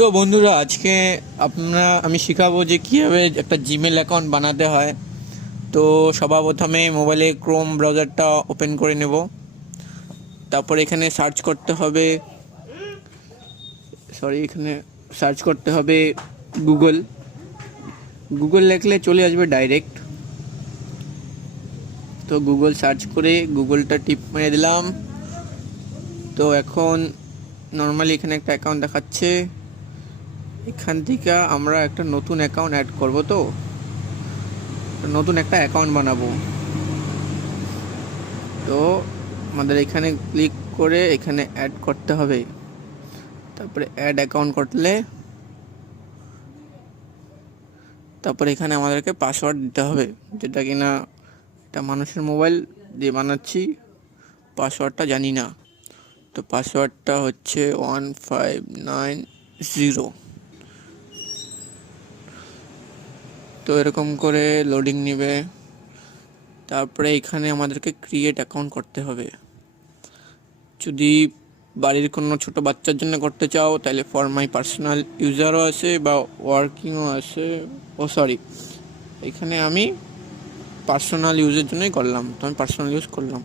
তো বন্ধুরা, আজকে আমি শেখাবো যে কীভাবে একটা জিমেল অ্যাকাউন্ট বানাতে হয়। তো সবার প্রথমে মোবাইলে ক্রোম ব্রাউজারটা ওপেন করে নেব। তারপর এখানে সার্চ করতে হবে গুগল। গুগল লিখলে চলে আসবে ডাইরেক্ট। তো গুগল সার্চ করে গুগলটা টিপ মেরে দিলাম। তো এখন নর্মালি এখানে একটা অ্যাকাউন্ট দেখাচ্ছে। এখান থেকে আমরা একটা নতুন অ্যাকাউন্ট অ্যাড করব। তো নতুন একটা অ্যাকাউন্ট বানাবো। তো আমাদের এখানে ক্লিক করে এখানে অ্যাড করতে হবে। তারপরে অ্যাড অ্যাকাউন্ট করলে তারপরে এখানে আমাদেরকে পাসওয়ার্ড দিতে হবে, যেটা কিনা এটা মানুষের মোবাইল দিয়ে বানাচ্ছি, পাসওয়ার্ডটা জানি না। তো পাসওয়ার্ডটা হচ্ছে 1590। তো এরকম করে লোডিং নেবে। তারপরে এখানে আমাদেরকে ক্রিয়েট অ্যাকাউন্ট করতে হবে। যদি বাড়ির কোনো ছোট বাচ্চার জন্য করতে চাও তাহলে ফর মাই পার্সোনাল ইউজারও আছে বা ওয়ার্কিংও আছে। এখানে আমি পার্সোনাল ইউজের জন্যই করলাম। তো আমি পার্সোনাল ইউজ করলাম।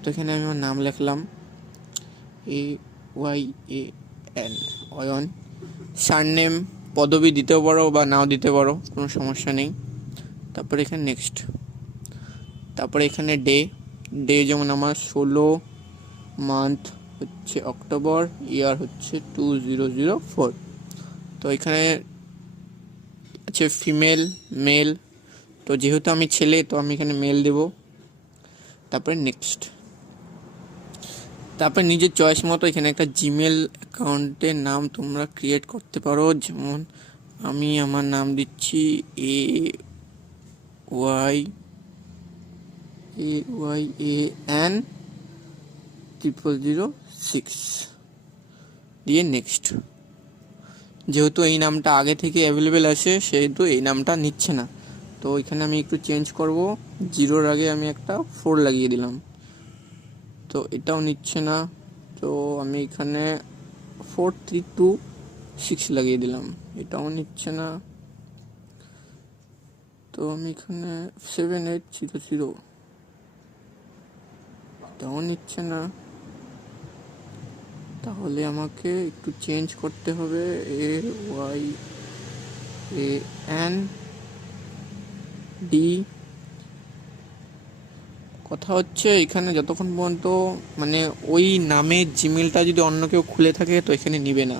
তো এখানে আমি আমার নাম লিখলাম AYAN অয়ন। সারনেম পদবি দিতেও পারো বা নাও দিতে পারো, কোনো সমস্যা নেই। তারপরে এখানে নেক্সট। তারপরে এখানে ডে যেমন আমার 16, মান্থ হচ্ছে অক্টোবর, ইয়ার হচ্ছে 2004। তো এখানে আছে ফিমেল, মেল। তো যেহেতু আমি ছেলে, তো আমি এখানে মেল দেব। তারপরে নেক্সট। তারপরে নিজের চয়েস মতো এখানে একটা জিমেল অ্যাকাউন্টের নাম তোমরা ক্রিয়েট করতে পারো। যেমন আমি আমার নাম দিচ্ছি AYAN0006 দিয়ে নেক্সট। যেহেতু এই নামটা আগে থেকে অ্যাভেলেবেল আছে, সেহেতু এই নামটা নিচ্ছে না। তো এখানে আমি একটু চেঞ্জ করব। 0-র আগে আমি একটা 4 লাগিয়ে দিলাম। তো এটাও নিচ্ছে না। তো আমি এখানে 4326 লাগিয়ে দিলাম। এটাও নিচ্ছে না। তো আমি এখানে 7800, এটাও নিচ্ছে না। তাহলে আমাকে একটু চেঞ্জ করতে হবে। AYAND। কথা হচ্ছে এখানে যতক্ষণ পর্যন্ত মানে ওই নামের জিমেলটা যদি অন্য কেউ খুলে থাকে তো এখানে নিবে না।